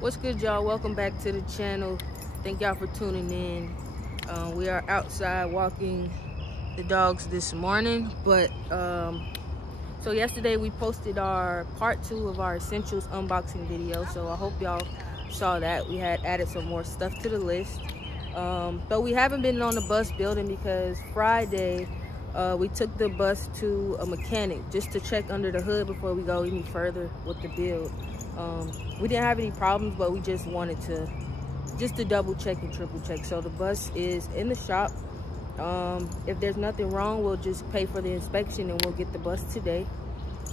What's good, y'all? Welcome back to the channel. Thank y'all for tuning in. We are outside walking the dogs this morning, but so yesterday we posted our part 2 of our essentials unboxing video, so I hope y'all saw that. We had added some more stuff to the list, but we haven't been on the bus building because Friday we took the bus to a mechanic just to check under the hood before we go any further with the build. We didn't have any problems, but we just wanted to double check and triple check. So the bus is in the shop. If there's nothing wrong, we'll just pay for the inspection and we'll get the bus today.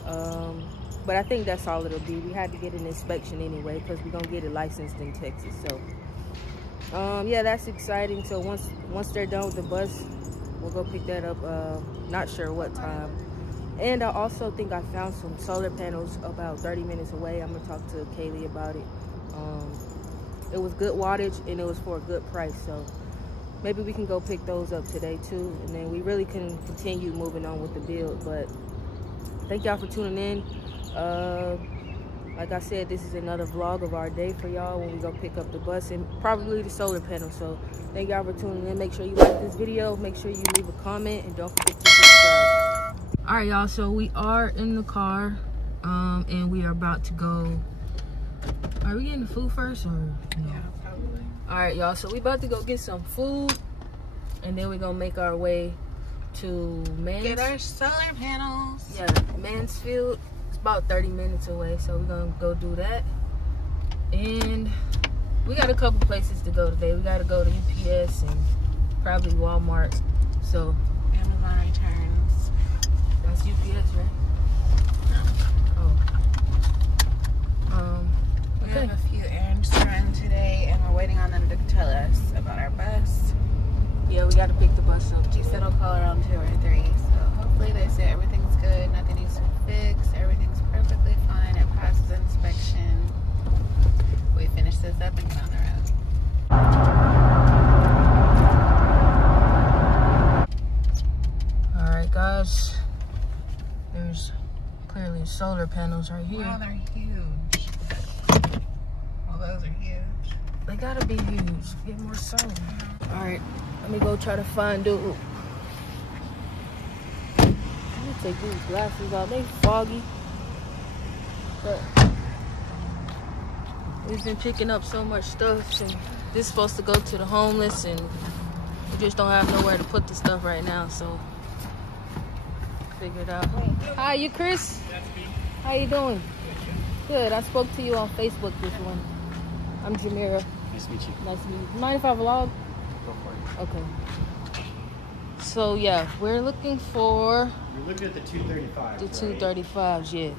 But I think that's all it'll be. We had to get an inspection anyway because we're gonna get it licensed in Texas. So yeah, that's exciting. So once they're done with the bus, we'll go pick that up. Not sure what time. And I also think I found some solar panels about 30 minutes away. I'm gonna talk to Kaylee about it. It was good wattage and it was for a good price. So maybe we can go pick those up today too. And then we really can continue moving on with the build. But thank y'all for tuning in. Like I said, this is another vlog of our day for y'all when we go pick up the bus and probably the solar panel. So thank y'all for tuning in. Make sure you like this video. Make sure you leave a comment and don't forget to subscribe. All right, y'all, so we are in the car and we are about to go. Are we getting the food first or no? Yeah, probably. All right, y'all, so we about to go get some food and then we're gonna make our way to Get our solar panels. Yeah, Mansfield. It's about 30 minutes away, so we're gonna go do that. And we got a couple places to go today. We gotta go to UPS and probably Walmart. So Amazon returns. That's UPS, right? Oh. We have a few errands to run today, and we're waiting on them to tell us about our bus. Yeah, we got to pick the bus up. She said I'll call around 2 or 3, so hopefully they say everything's good, nothing needs to be fixed, everything's perfectly fine, it passes inspection. We finish this up and get on the road. All right, guys. There's clearly solar panels right here. Wow, they're huge. Well, those are huge. They gotta be huge. Get more solar. All right, let me go try to find dude. Let me take these glasses off. They foggy. But we've been picking up so much stuff, and this is supposed to go to the homeless, and we just don't have nowhere to put the stuff right now, so figure it out. Hi, you Chris? That's me. How you doing? Good. I spoke to you on Facebook this one. I'm Jamira. Nice to meet you. Nice to meet you. Mind if I vlog? Go for it. Okay. So yeah, we're looking for You're looking at the 235. the right? 235s. Yeah. They're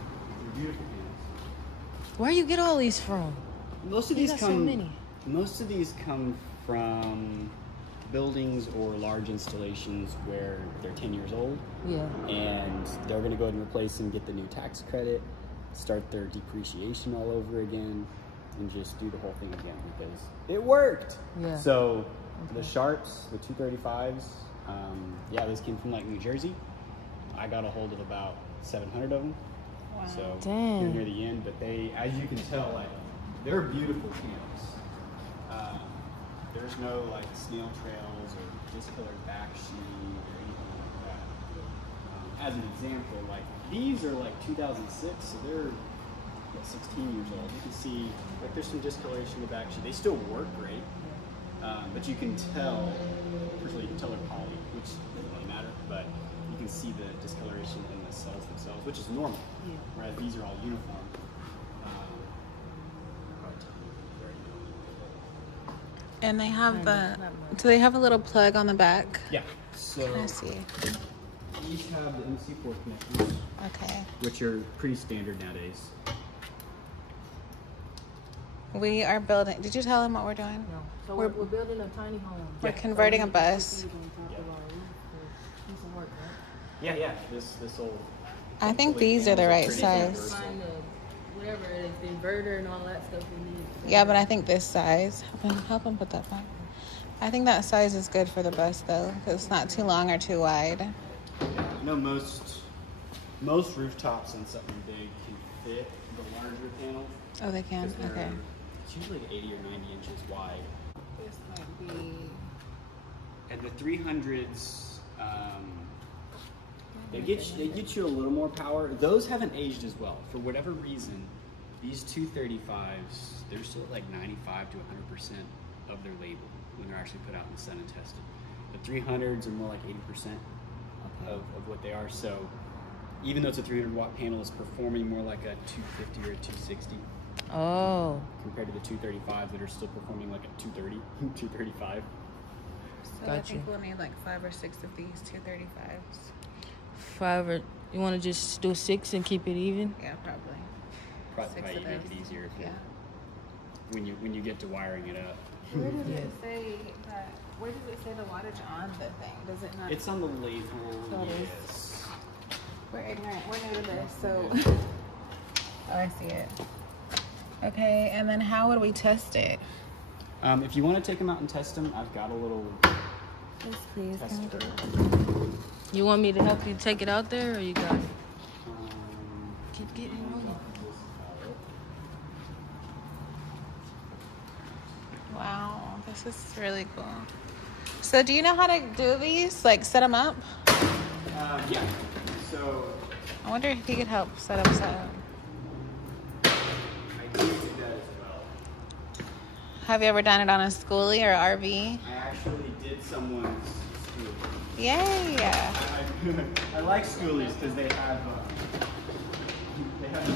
beautiful cans. Where you get all these from? Most of You these got come. so many. Most of these come from buildings or large installations where they're 10 years old. Yeah. And they're going to go ahead and replace and get the new tax credit, start their depreciation all over again, and just do the whole thing again because it worked. Yeah. So the Sharps, the 235s, yeah, those came from like New Jersey. I got a hold of about 700 of them. Wow. So Dang. you're near the end, but they, as you can tell, like they're beautiful cans. There's no like snail trails or discolored back sheet or anything like that. As an example, like these are like 2006, so they're 16 years old. You can see like there's some discoloration in the back sheet. They still work great, but you can tell. First of all, you can tell they're poly, which doesn't really matter, but you can see the discoloration in the cells themselves, which is normal. Yeah. Whereas these are all uniform. And they have do they have a little plug on the back? Yeah. So Can I see? these have the MC4 connectors, Okay. which are pretty standard nowadays. We are building, did you tell them what we're doing? No. So we're building a tiny home. We're converting a bus. Yeah. This old. I think these are the right size. Find the whatever it is, the inverter and all that stuff we need. Yeah, but I think this size, help him put that back. I think that size is good for the bus though, because it's not too long or too wide. Yeah. No, most rooftops on something big can fit the larger panel. Oh, they can? Because they're Okay. It's usually 80 or 90 inches wide. This might be. And the 300s, they get you a little more power. Those haven't aged as well. For whatever reason, these 235s, they're still at like 95 to 100% of their label when they're actually put out in the sun and tested. The 300s are more like 80% of what they are. So even though it's a 300 watt panel, it's performing more like a 250 or a 260. Oh. Compared to the 235s that are still performing like a 230, 235. So I think we'll need like 5 or 6 of these 235s. 5 or you want to just do 6 and keep it even? Yeah, probably. Probably 6 of make those. it easier if Yeah. when you get to wiring it up. Where does it say that? Where does it say the wattage on the thing? Does it not? It's on the label. So it is. Yes. We're ignorant. We're new to this, so. Oh, I see it. Okay, and then how would we test it? If you want to take them out and test them, I've got a little Yes, please. Can we do tester. it? You want me to help you take it out there, or you got it? Um, Keep getting rolling. Wow, this is really cool. So do you know how to do these? Like set them up? Yeah. So I wonder if he could help set up some. I do that as well. Have you ever done it on a schoolie or RV? I actually did someone's schoolie. Yay! I like schoolies because they have a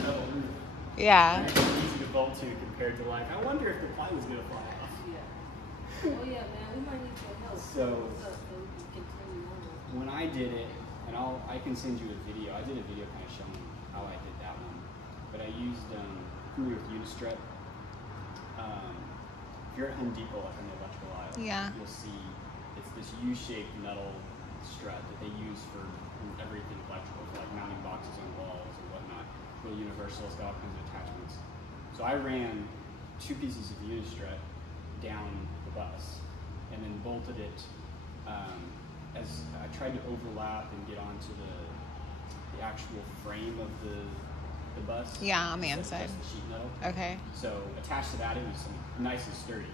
double roof. Yeah. It's easy to bolt to compared to like, I wonder if the ply was gonna fly off. Yeah. Oh yeah, man. We might need your help. So when I did it, and I can send you a video. I did a video kind of showing how I did that one, but I used familiar with Unistrut. If you're at Home Depot, like on the electrical aisle, Yeah. you'll see it's this U-shaped metal strut that they use for everything electrical, for like mounting boxes on walls and whatnot. Real universal, it's got all kinds of attachments. So I ran 2 pieces of Unistrut down the bus and then bolted it as I tried to overlap and get onto the actual frame of the bus. Yeah, on the inside. Just the sheet metal. Okay. So attached to that, it was nice and sturdy.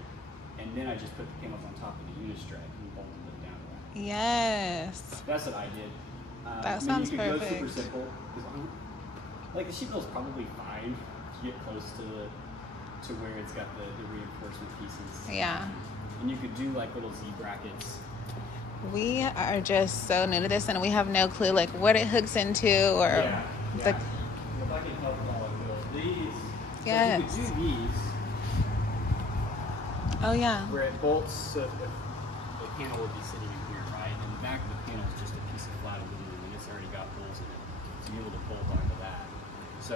And then I just put the panels on top of the Unistrut and bolted them down to that. Yes. That's what I did. That sounds you could perfect. go super simple. Like the sheet metal's probably fine if you get close to where it's got the reinforcement pieces. Yeah. And you could do like little Z brackets. We are just so new to this, and we have no clue like what it hooks into or Yeah. the. If I can help all of these. Yes. So you could do these Oh yeah. where it bolts. So if the panel would be sitting in here, right? And the back of the panel is just a piece of flat aluminum, and it's already got holes in it, so you're able to bolt onto that. So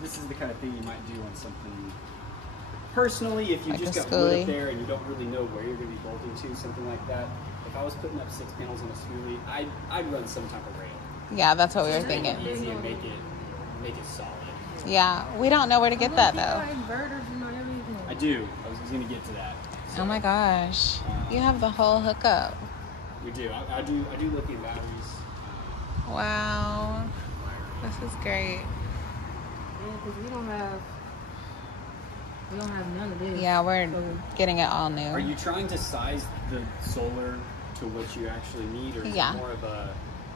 this is the kind of thing you might do on something. Personally, if you Like just a got wood schoolie. up there and you don't really know where you're going to be bolting to, something like that. If I was putting up 6 panels on a schoolie, I'd run some type of rail. Yeah, that's what we were Just make thinking. it easy and make it solid. Yeah, we don't know where to get that though. Inverters and everything. I do. I was going to get to that. So, Oh my gosh, you have the whole hookup. we do. I do lithium batteries. Wow, this is great. Yeah, because we don't have none of this. Yeah, we're So, getting it all new. Are you trying to size the solar to what you actually need, or is Yeah. it more of a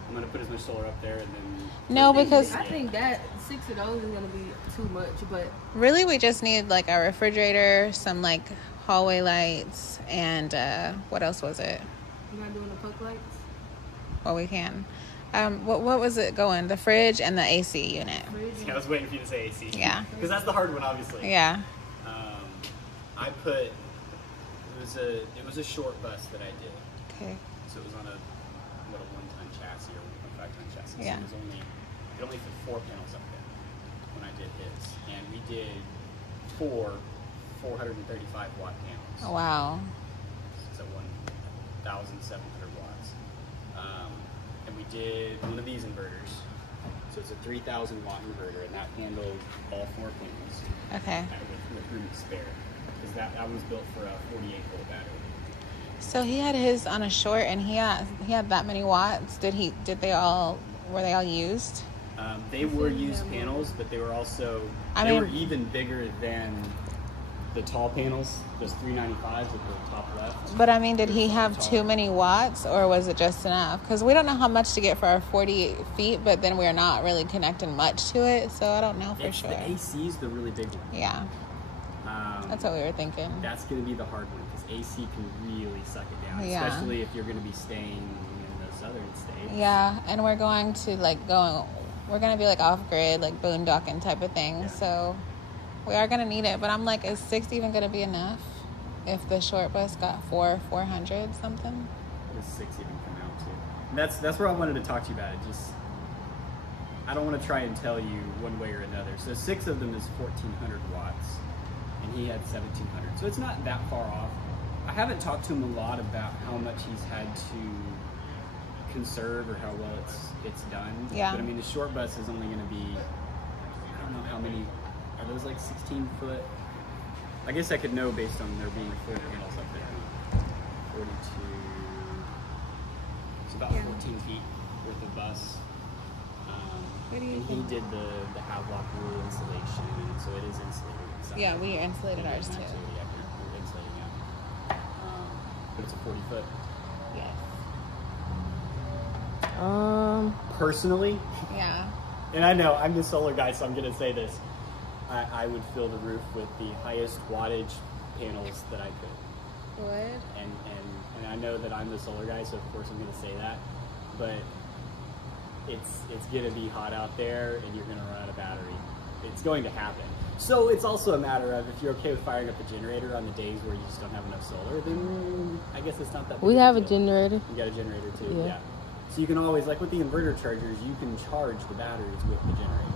I'm going to put as much solar up there and then No, because- I think that 6 of those is gonna be too much, but Really, we just need like a refrigerator, some like hallway lights, and what else was it? you're not doing the puck lights. Well, we can. What was it going? The fridge and the AC unit. I was waiting for you to say AC. Yeah. Because that's the hard one, obviously. Yeah. I put it was a short bus that I did. Okay. So it was on a 1-ton chassis or 1.5-ton chassis. Yeah. So it only fit 4 panels up there when I did his. And we did 4 435 watt panels. Oh, wow. So 1,700 watts. And we did one of these inverters. So it's a 3,000 watt inverter, and that handled all 4 panels. Okay. With room to spare. Because that was built for a 48 volt battery. So he had his on a short, and he had that many watts. Were they all used? They were used panels, but they were also were even bigger than the tall panels, those 395s at the top left. But I mean, did he have too many watts, or was it just enough? Because we don't know how much to get for our 48 feet, but then we're not really connecting much to it, so I don't know for sure. The AC's the really big one. Yeah. That's what we were thinking. That's going to be the hard one, because AC can really suck it down, Yeah. especially if you're going to be staying in the southern states. Yeah, and we're going to we're going to be like off grid, like boondocking type of thing, so we are going to need it. But I'm like, is 6 even going to be enough if the short bus got 400 something? Does 6 even come out to? That's where I wanted to talk to you about it. Just, I don't want to try and tell you one way or another. So 6 of them is 1400 watts, and he had 1700. So it's not that far off. I haven't talked to him a lot about how much he's had to conserve or how well it's done. Yeah. But I mean, the short bus is only going to be, I don't know how many, are those like 16 foot? I guess I could know based on there being 4 panels up there. 42, it's about 14 feet worth of bus. What do you and think? he did the Havelock rule insulation, so it is insulated. Yeah, we insulated ours too. Yeah, we're insulating it. But it's a 40 foot. Yes. Personally, Yeah. and I know I'm the solar guy, so I'm gonna say this. I would fill the roof with the highest wattage panels that I could. Would? And I know that I'm the solar guy, so of course I'm gonna say that. But it's gonna be hot out there, and you're gonna run out of battery. It's going to happen. So it's also a matter of, if you're okay with firing up a generator on the days where you just don't have enough solar, then I guess it's not that big We of have a deal. generator. You got a generator too, Yeah. yeah. So you can always, like with the inverter chargers, you can charge the batteries with the generator.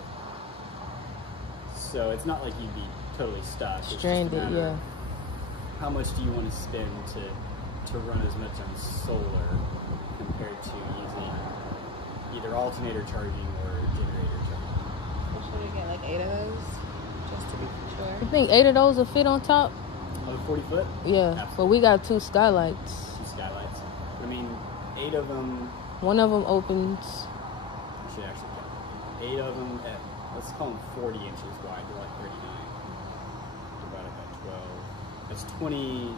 So it's not like you'd be totally stuck. It's just a Stranded, matter yeah. of how much do you want to spend to run as much on solar compared to using either alternator charging or generator charging? Should we get like 8 of those? Just to be I sure. think 8 of those will fit on top. On a 40 foot? Yeah, Absolutely. but we got 2 skylights. 2 skylights. I mean, 8 of them, One of them opens. you should actually count. 8 of them at, let's call them 40 inches wide. They're like 39. Divided by 12. That's 20,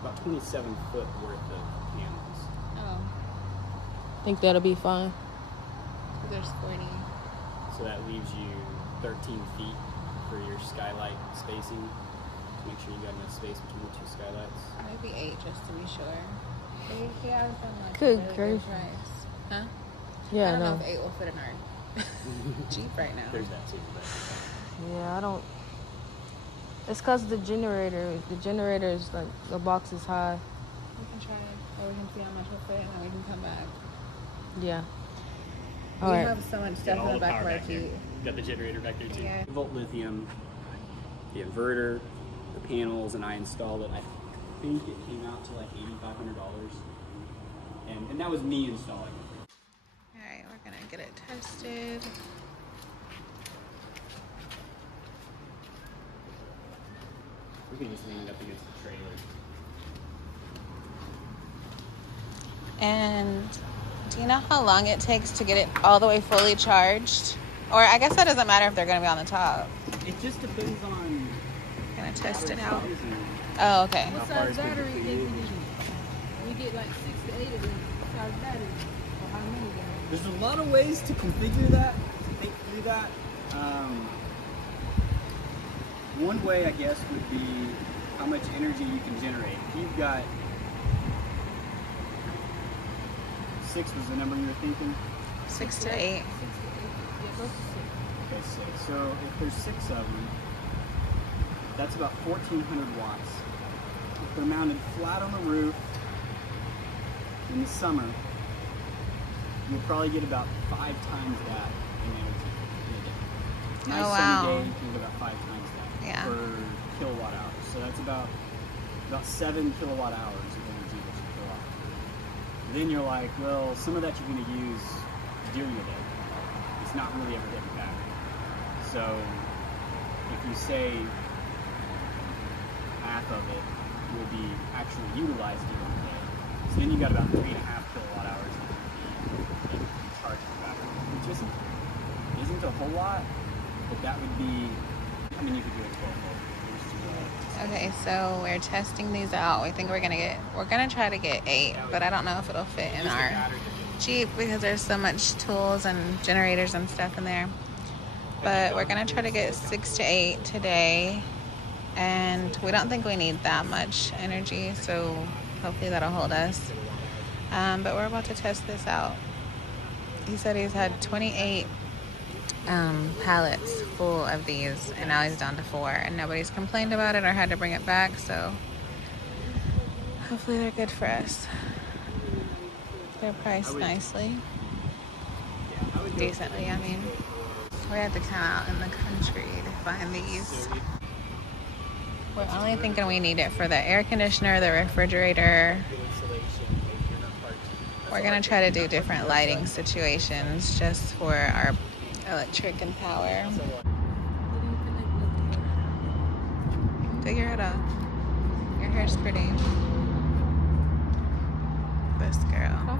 about 27 foot worth of panels. Oh, I think that'll be fine. so there's 40. So that leaves you 13 feet for your skylight spacing. Make sure you got enough space between the 2 skylights. Maybe 8 just to be sure. Yeah, so much. Good Really gracious. price. Huh? Yeah, I don't know no. if 8 will fit in our Jeep right now. There's that too. But Yeah, I don't. It's because the generator is like, the box is high. We can try it, or we can see how much will fit, and then we can come back. Yeah. We All right. have so much got stuff all in the back power of our back there. Jeep. Got the generator back there too. Yeah. Volt lithium, the inverter, the panels, and I installed it. I think it came out to like $8,500, and that was me installing it. All right, we're gonna get it tested. We can just lean it up against the trailer. And do you know how long it takes to get it all the way fully charged? Or I guess that doesn't matter if they're gonna be on the top. It just depends on. Gonna test it out. size and- Oh, okay. What size battery did you use? We get like 6 to 8 of them size batteries. Or how many batteries? There's a lot of ways to configure that, to think through that. One way, I guess, would be how much energy you can generate. If you've got 6 was the number you were thinking? 6 to 8. 6 to 8. Yeah, those are 6. Okay, 6. So if there's 6 of them, that's about 1,400 watts. If they're mounted flat on the roof in the summer, you'll probably get about 5 times that in energy in a day. Nice Oh, wow. sunny day, you can get about 5 times that Yeah. per kilowatt hour. So that's about 7 kilowatt hours of energy that you throw off. Then you're like, well, some of that you're going to use during the day. It's not really ever getting back. So if you say half of it will be actually utilized during the day, so then you got about 3.5 kilowatt hours of energy that you can charge the battery, which isn't a whole lot, but that would be, I mean, you could do a 12 volt. There's 2 volts. Okay, so we're testing these out. We think we're gonna try to get 8, but I don't know if it'll fit in our Jeep because there's so much tools and generators and stuff in there. But we're gonna try to get 6 to 8 today, and we don't think we need that much energy, so hopefully that'll hold us. But we're about to test this out. He said he's had 28 pallets full of these, and now he's down to 4, and nobody's complained about it or had to bring it back, so hopefully they're good for us. They're priced nicely, decently, I mean. We had to come out in the country to find these. We're only thinking we need it for the air conditioner, the refrigerator. We're gonna try to do different lighting situations just for our electric and power. Take your head off. Your hair's pretty. This girl.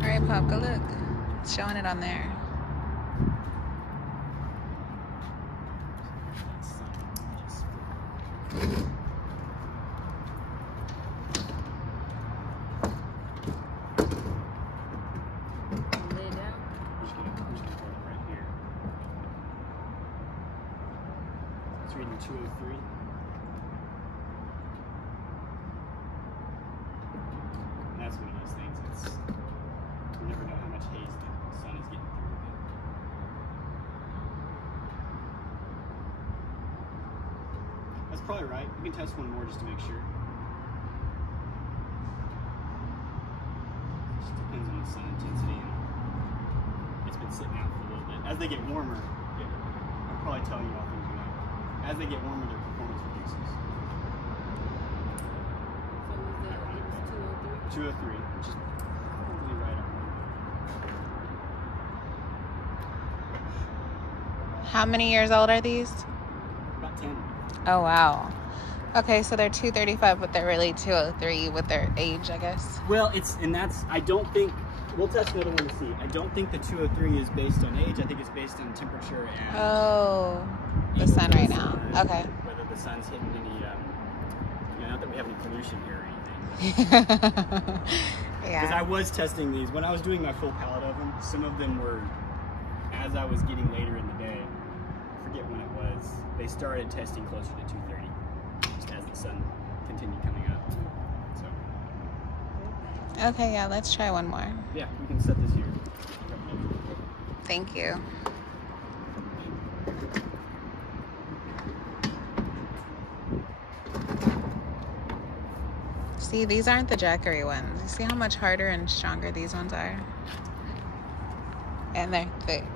Alright, Pop, go look. It's showing it on there. Reading 203. And that's one of those things. You never know how much haze the sun is getting through. That's probably right. We can test one more just to make sure. It just depends on the sun intensity. It's been sitting out for a little bit. As they get warmer, I'll probably tell you all things you know. As they get warmer, their performance reduces. So was that 203, which is probably right on. How many years old are these? About 10. Oh, wow. Okay, so they're 235, but they're really 203 with their age, I guess. Well, I don't think, we'll test another one to see. I don't think the 203 is based on age. I think it's based on temperature and... Oh. The sun right now. Okay. Whether the sun's hitting any, not that we have any pollution here or anything. Yeah. Because I was testing these. When I was doing my full pallet of them, some of them were, as I was getting later in the day, I forget when it was, they started testing closer to 230, just as the sun continued coming up. So. Okay, yeah, let's try one more. Yeah, we can set this here. Thank you. See, these aren't the Jackery ones. You see how much harder and stronger these ones are? And they're thick.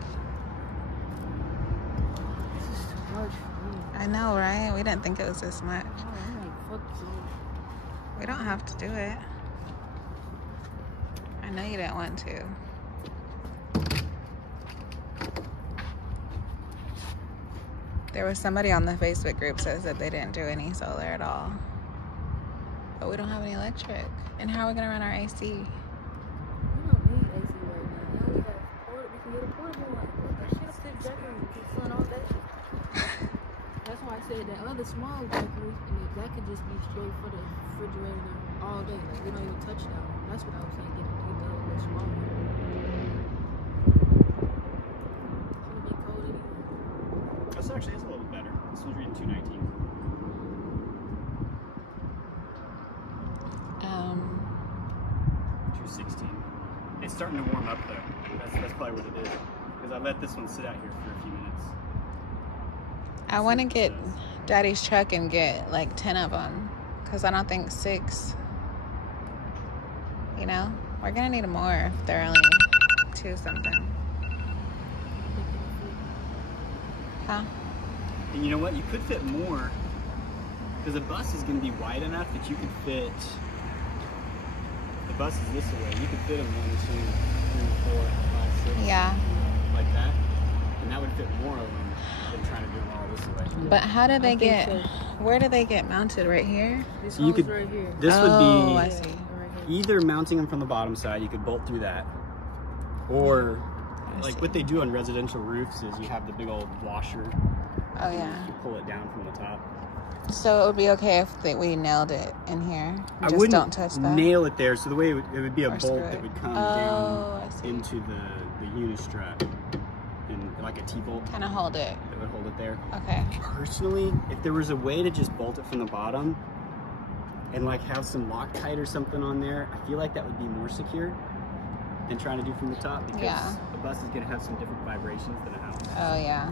This is too much for me. I know, right? We didn't think it was this much. Oh, I'm like, fuck you. We don't have to do it. I know you didn't want to. There was somebody on the Facebook group that said they didn't do any solar at all. But we don't have any electric. And how are we going to run our AC? We don't need AC right now. Now we can get a portable one. That shit up to Jackery. We can sun all day. That's why I said that other small Jackery, that could just be straight for the refrigerator all day. Like, we don't even touch that one. That's what I was saying. Get the other small one. It's gonna be cold anyway. This actually is a little bit better. This one's reading 219. 216. It's starting to warm up though. That's probably what it is. Because I let this one sit out here for a few minutes. I want to get Daddy's truck and get like 10 of them. Because I don't think 6, you know? We're going to need more if they're only 2 something. Huh? And you know what? You could fit more. Because the bus is going to be wide enough that you could fit... The bus is this way. You could fit them 1, 2, 3, 4, 5, 6. Yeah. Like that. And that would fit more of them than trying to do them all this way. But how do they get... so. Where do they get mounted? Right here? This You hole's could- right here. This would Oh, be I see. Right here. either mounting them from the bottom side, you could bolt through that, or like what they do on residential roofs is you have the big old washer. Oh yeah. You pull it down from the top. So it would be okay if we nailed it in here. I Just wouldn't don't touch that. nail it there. So the way it would be a Or bolt screw that it. would come Oh, I down see. into the unistrut, and like a T-bolt Kind of hold it. that would hold it there. Okay. Personally, if there was a way to just bolt it from the bottom and like have some Loctite or something on there, I feel like that would be more secure than trying to do from the top, because a bus is going to have some different vibrations than a house. Oh yeah.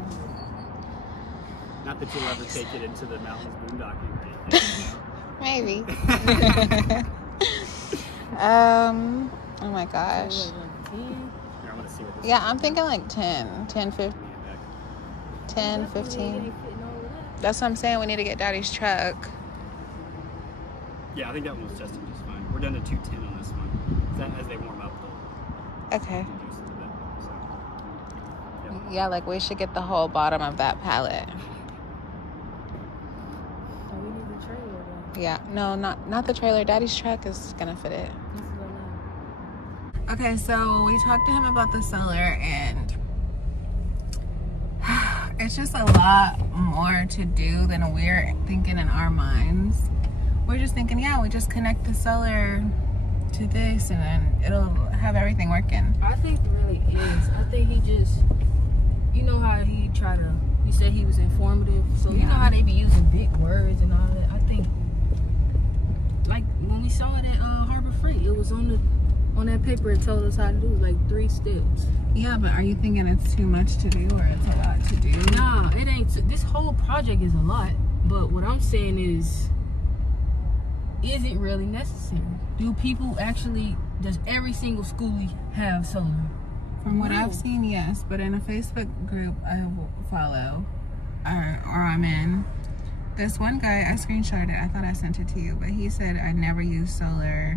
Not that you'll ever take it into the mountains boondocking or anything. Maybe. Oh my gosh. Here, I want to see what this Yeah, I'm thinking like 10, 15. That's what I'm saying. We need to get Daddy's truck. Yeah, I think that one was testing just fine. We're down to 210 on this one. That as they warm up, they'll Okay. reduce it a bit. So, yeah. Yeah, like we should get the whole bottom of that pallet. Oh, we need the trailer though. Yeah, no, not the trailer. Daddy's truck is gonna fit it. This is a lot. Okay, so we talked to him about the solar, and it's just a lot more to do than we're thinking in our minds. We're just thinking, yeah, we just connect the solar to this and then it'll have everything working. I think it really is. I think he just, you know how he said he was informative. So you know how they be using big words and all that. I think, like when we saw it at Harbor Freight, it was on that paper. It told us how to do it, like 3 steps. Yeah, but are you thinking it's too much to do or it's a lot to do? Nah, it ain't. This whole project is a lot. But what I'm saying is it really necessary? Do people actually, does every single schoolie have solar? From what I've seen, yes. But in a Facebook group I follow, or I'm in, this one guy, I screenshotted it. I thought I sent it to you, but he said I never use solar.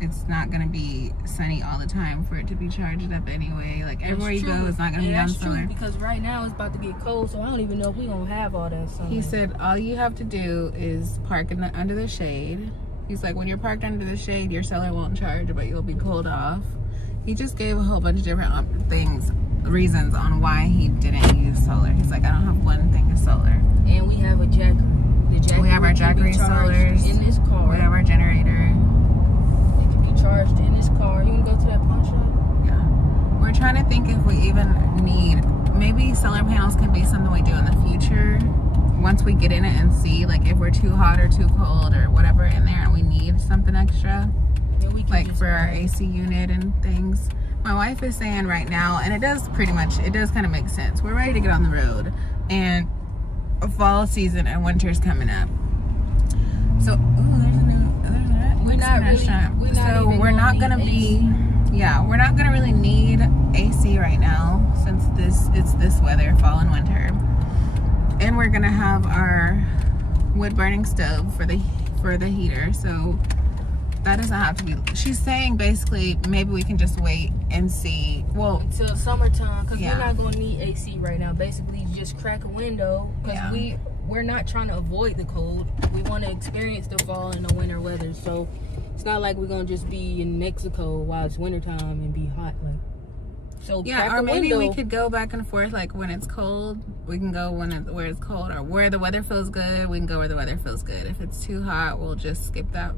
It's not going to be sunny all the time for it to be charged up anyway. Like everywhere you go, it's not going to be on solar. That's true, because right now it's about to get cold, so I don't even know if we're going to have all that sun. He said all you have to do is park under the shade. He's like, when you're parked under the shade, your solar won't charge, but you'll be cooled off. He just gave a whole bunch of different reasons on why he didn't use solar. He's like, I don't have one thing is solar. And we have a Jackery. We have our Jackery solars in this car. We have our generator. It can be charged in this car. You want to go to that pawn shop? Yeah. We're trying to think if we even need, maybe solar panels can be something we do in the future. Once we get in it and see, like if we're too hot or too cold or whatever in there and we need something extra, like for our AC unit and things. My wife is saying right now, and it does kind of make sense. We're ready to get on the road and fall season and winter's coming up. So, we're not gonna really need AC right now since it's this weather, fall and winter. And we're gonna have our wood burning stove for the heater, so that doesn't have to be. She's saying basically maybe we can just wait and see. Well, until summertime, because we're not gonna need AC right now. Basically, just crack a window because we're not trying to avoid the cold. We want to experience the fall and the winter weather. So it's not like we're gonna just be in Mexico while it's wintertime and be hot. Like, so yeah, or maybe we could go back and forth. Like when it's cold, we can go where it's cold, or where the weather feels good, we can go where the weather feels good. If it's too hot, we'll just skip that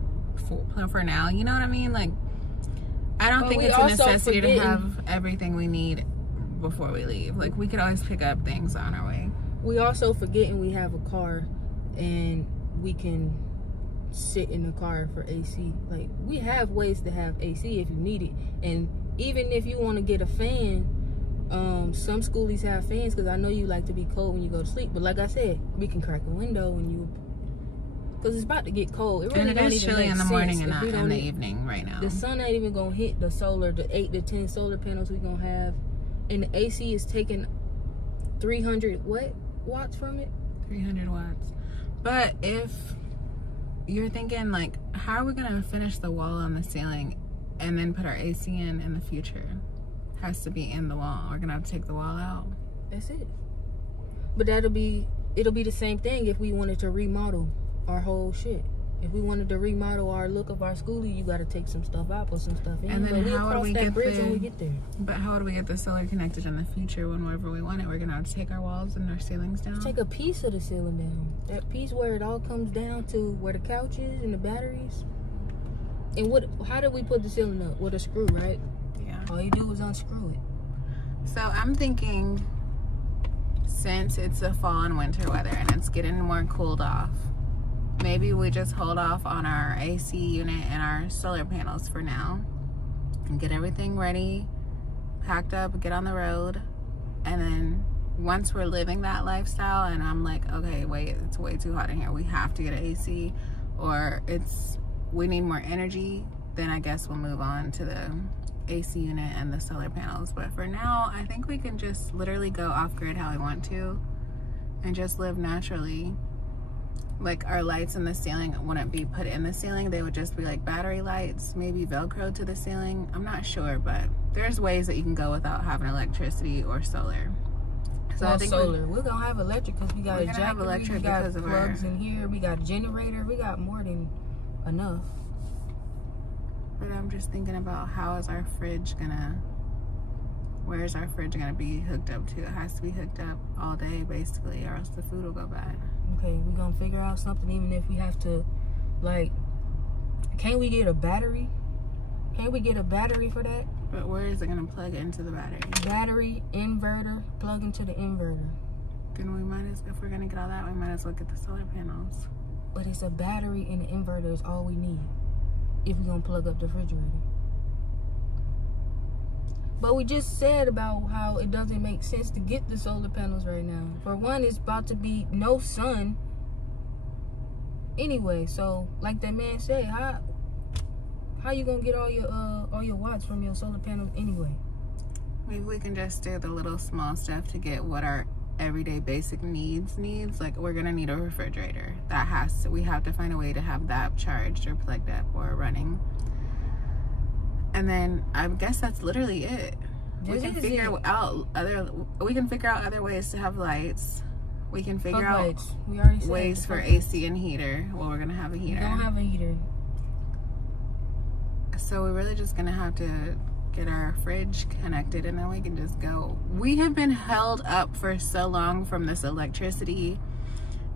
for now. You know what I mean? Like, I don't think it's a necessity to have everything we need before we leave. Like, we could always pick up things on our way. We also forgetting we have a car and we can sit in the car for AC. Like, we have ways to have AC if you need it. And even if you want to get a fan, some schoolies have fans, because I know you like to be cold when you go to sleep. But like I said, we can crack a window when you, because it's about to get cold. It really and it is chilly in the morning and not in the evening right now. The sun ain't even gonna hit the solar, the 8 to 10 solar panels we gonna have, and the AC is taking 300 watts from it. 300 watts. But if you're thinking like, how are we gonna finish the wall on the ceiling and then put our AC in the future? Has to be in the wall. We're gonna have to take the wall out. That's it. But it'll be the same thing if we wanted to remodel our whole shit. If we wanted to remodel our look of our schoolie, you got to take some stuff out, put some stuff in. And then how would we get when we get there? But how would we get the solar connected in the future whenever we want it? We're gonna have to take our walls and our ceilings down. Take a piece of the ceiling down. That piece where it all comes down to where the couch is and the batteries. And how did we put the ceiling up? With a screw, right? Yeah. All you do is unscrew it. So I'm thinking, since it's the fall and winter weather and it's getting more cooled off, maybe we just hold off on our AC unit and our solar panels for now and get everything ready, packed up, get on the road. And then once we're living that lifestyle and I'm like, okay, wait, it's way too hot in here, we have to get an AC, or we need more energy, then I guess we'll move on to the AC unit and the solar panels. But for now, I think we can just literally go off-grid how we want to and just live naturally. Like our lights in the ceiling wouldn't be put in the ceiling, they would just be like battery lights, maybe Velcro to the ceiling. I'm not sure, but there's ways that you can go without having electricity or solar. So I think solar. We're gonna have electric because we got a jack. We got plugs in here. We got a generator. We got more than enough. But I'm just thinking about where's our fridge gonna be hooked up to? It has to be hooked up all day basically, or else the food will go bad. Okay, we're gonna figure out something, even if we have to, like, can't we get a battery? Can't we get a battery for that? But where is it gonna plug into the battery? Battery, inverter, plug into the inverter. Then if we're gonna get all that, we might as well get the solar panels. But it's a battery and the inverter is all we need if we're gonna plug up the refrigerator. But we just said about how it doesn't make sense to get the solar panels right now. For one, it's about to be no sun anyway. So, like that man said, how you gonna get all your watts from your solar panels anyway? Maybe we can just do the little small stuff to get what our everyday basic needs. Like we're gonna need a refrigerator. We have to find a way to have that charged or plugged up or running. And then I guess that's literally it. We can figure out other ways to have lights. We can figure out ways for AC and heater. Well, we're gonna have a heater. We don't have a heater. So we're really just gonna have to get our fridge connected and then we can just go. We have been held up for so long from this electricity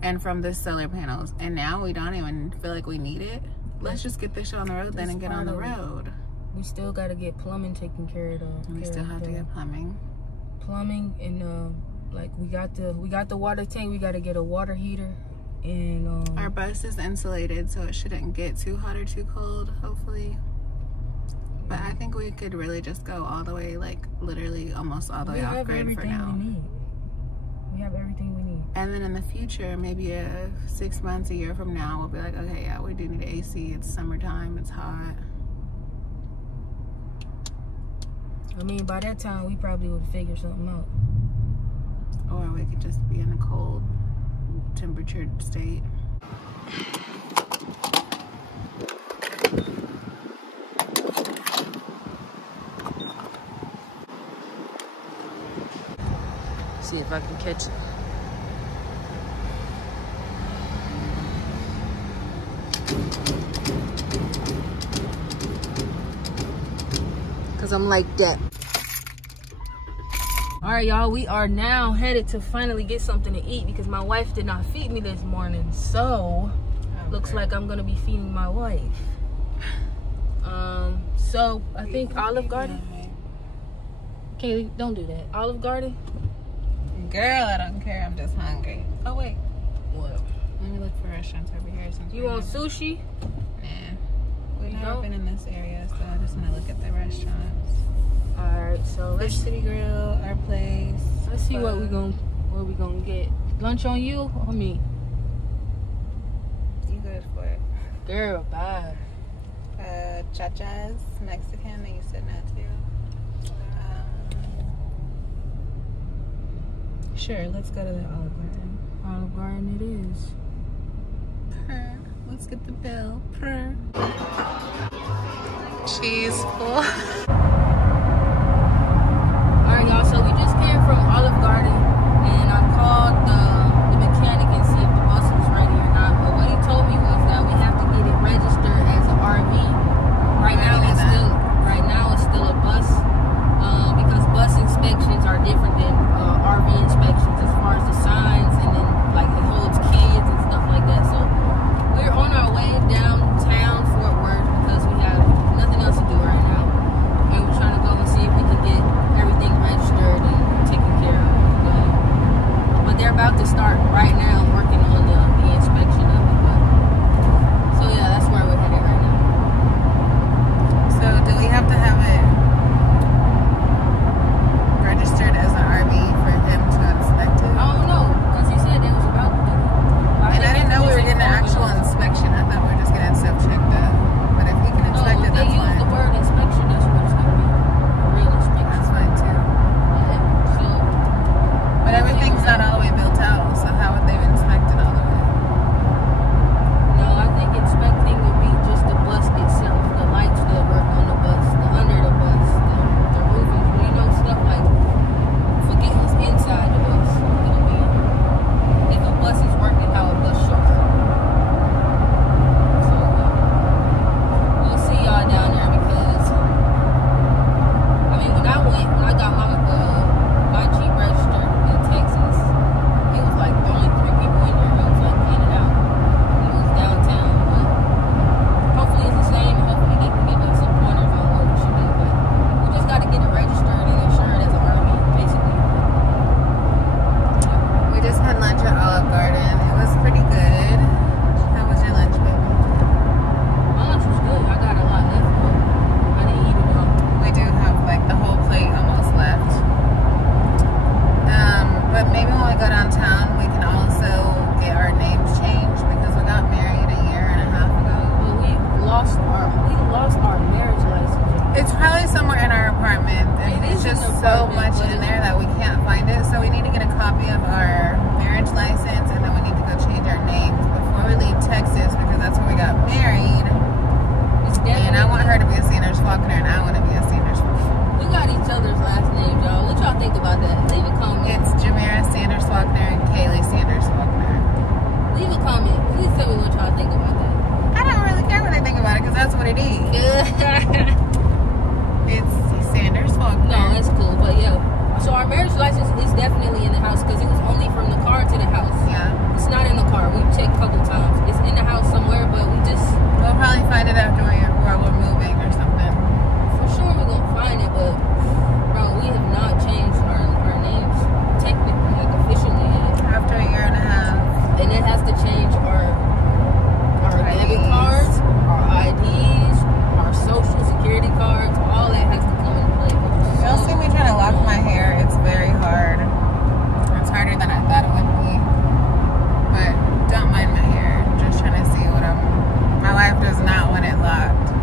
and from the solar panels, and now we don't even feel like we need it. Let's just get this shit on the road then and get on the road. We still got to get plumbing taken care of. We still have to get plumbing. Plumbing and like we got the water tank. We got to get a water heater, and our bus is insulated, so it shouldn't get too hot or too cold. Hopefully, but I think we could really just go all the way, like literally almost all the way off grid for now. We have everything we need. And then in the future, maybe 6 months, a year from now, we'll be like, okay, yeah, we do need AC. It's summertime. It's hot. I mean, by that time, we probably would figure something out. Or we could just be in a cold temperature state. See if I can catch it. Cause I'm like that. All right, y'all, we are now headed to finally get something to eat because my wife did not feed me this morning. So, looks like I'm gonna be feeding my wife. So I think Olive Garden. Okay, don't do that. Olive Garden. Girl, I don't care. I'm just hungry. Oh wait. What? Let me look for restaurants over here. You want sushi? Nah. We've never been in this area, so I just want to look at the restaurants. Alright, so Fish City Grill, our place. Let's see what we gonna get. Lunch on you or me? You good for it. Girl, bye. Chacha's Mexican that you said not to. Sure, let's go to the Olive Garden. Olive Garden it is. Purr. Let's get the bill. Purr. Cheese full. Alright, y'all, so we just came from Olive Garden and I called the mechanic and see if the bus was ready or not. But what he told me was that we have to get pretty. It's Sanders Faulkner. No, that's cool. But yeah, so our marriage license is definitely in the house because it was only from the car to the house. Yeah. It's not in the car. We checked a couple times. It's in the house somewhere, but we'll probably find it after while we're moving or something. For sure we're gonna find it, but bro, we have not changed our names technically, like officially yet. After a year and a half. And it has to change our debit cards, our IDs, our social security cards, all that has to come into play. You'll see me trying to lock my hair. It's very hard. It's harder than I thought it would be. But don't mind my hair. Just trying to see what my wife does not want it locked.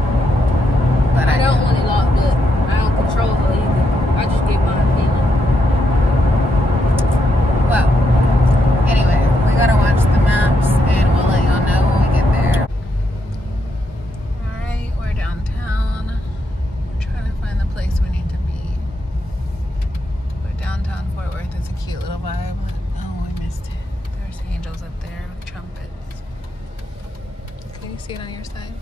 But I don't want it locked, but I don't control her either. I just give my opinion. Well, anyway, we gotta watch the maps and we'll let y'all know when we get there. Alright, we're downtown. We're trying to find the place we need to be. But downtown Fort Worth is a cute little vibe. Oh, we missed it. There's angels up there with trumpets. Can you see it on your side?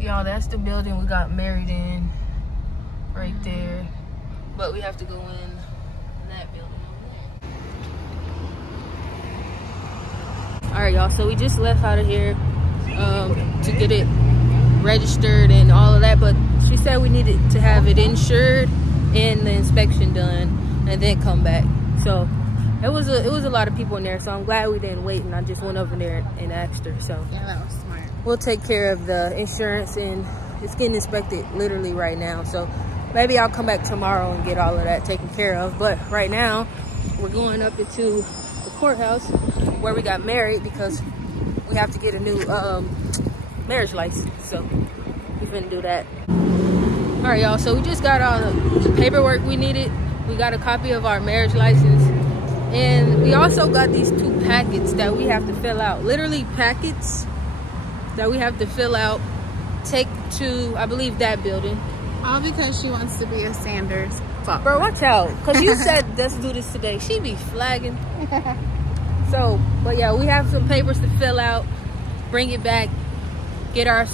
Y'all, that's the building we got married in right there. But we have to go in that building over there. Alright, y'all, so we just left out of here to get it registered and all of that, but she said we needed to have it insured and the inspection done and then come back. So it was a lot of people in there, so I'm glad we didn't wait and I just went over there and asked her. So Yeah, that was smart. we'll take care of the insurance and it's getting inspected literally right now. So maybe I'll come back tomorrow and get all of that taken care of. But right now we're going up into the courthouse where we got married because we have to get a new marriage license. So we're finna do that. All right, y'all, so we just got all the paperwork we needed. We got a copy of our marriage license and we also got these 2 packets that we have to fill out. Literally packets that we have to fill out, take to, I believe, that building. All because she wants to be a Sanders Faulkner. Bro, watch out, because you said let's do this today. She be flagging. So, but yeah, we have some papers to fill out, bring it back, get our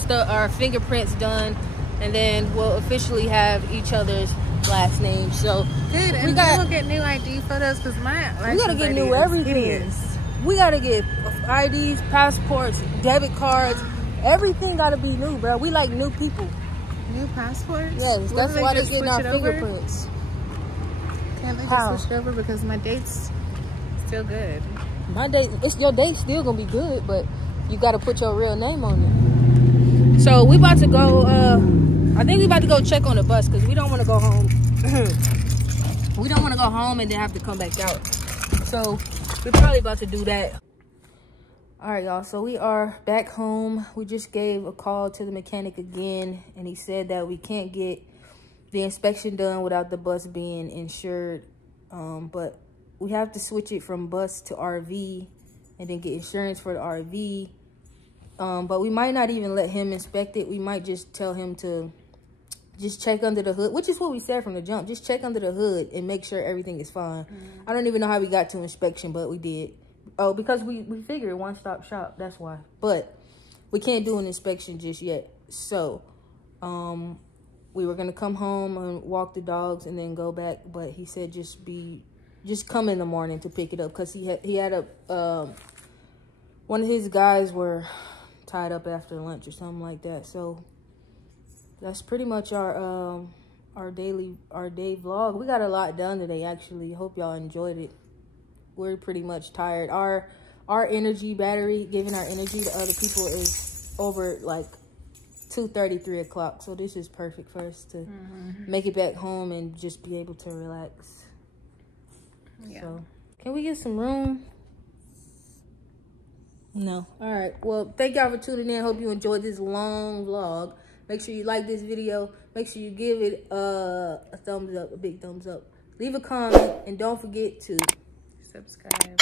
fingerprints done, and then we'll officially have each other's last names. So good, and we'll get new ID photos because my we gotta get new everything. Hideous. We gotta get IDs, passports, debit cards. Everything gotta be new, bro. We like new people. New passports? Yes, that's why they're getting our fingerprints. Can't they just switch it over because my date's still good? My date, your date's still gonna be good, but you gotta put your real name on it. So we about to go. I think we about to go check on the bus because we don't want to go home. We don't want to go home and then have to come back out. So we're probably about to do that. All right, y'all, so we are back home. We just gave a call to the mechanic again, and he said that we can't get the inspection done without the bus being insured. But we have to switch it from bus to RV and then get insurance for the RV. But we might not even let him inspect it. We might just tell him to just check under the hood, which is what we said from the jump. Just check under the hood and make sure everything is fine. I don't even know how we got to inspection, but we did. Oh, because we figured one-stop shop, that's why. But we can't do an inspection just yet. So we were gonna come home and walk the dogs and then go back, but he said just come in the morning to pick it up because he had a one of his guys were tied up after lunch or something like that. So that's pretty much our day vlog. We got a lot done today, actually. Hope y'all enjoyed it. We're pretty much tired. Our energy battery, giving our energy to other people is over like 2:30, 3 o'clock. So this is perfect for us to make it back home and just be able to relax. Yeah. So can we get some room? No. All right. Well, thank y'all for tuning in. Hope you enjoyed this long vlog. Make sure you like this video. Make sure you give it a thumbs up, a big thumbs up. Leave a comment and don't forget to subscribe.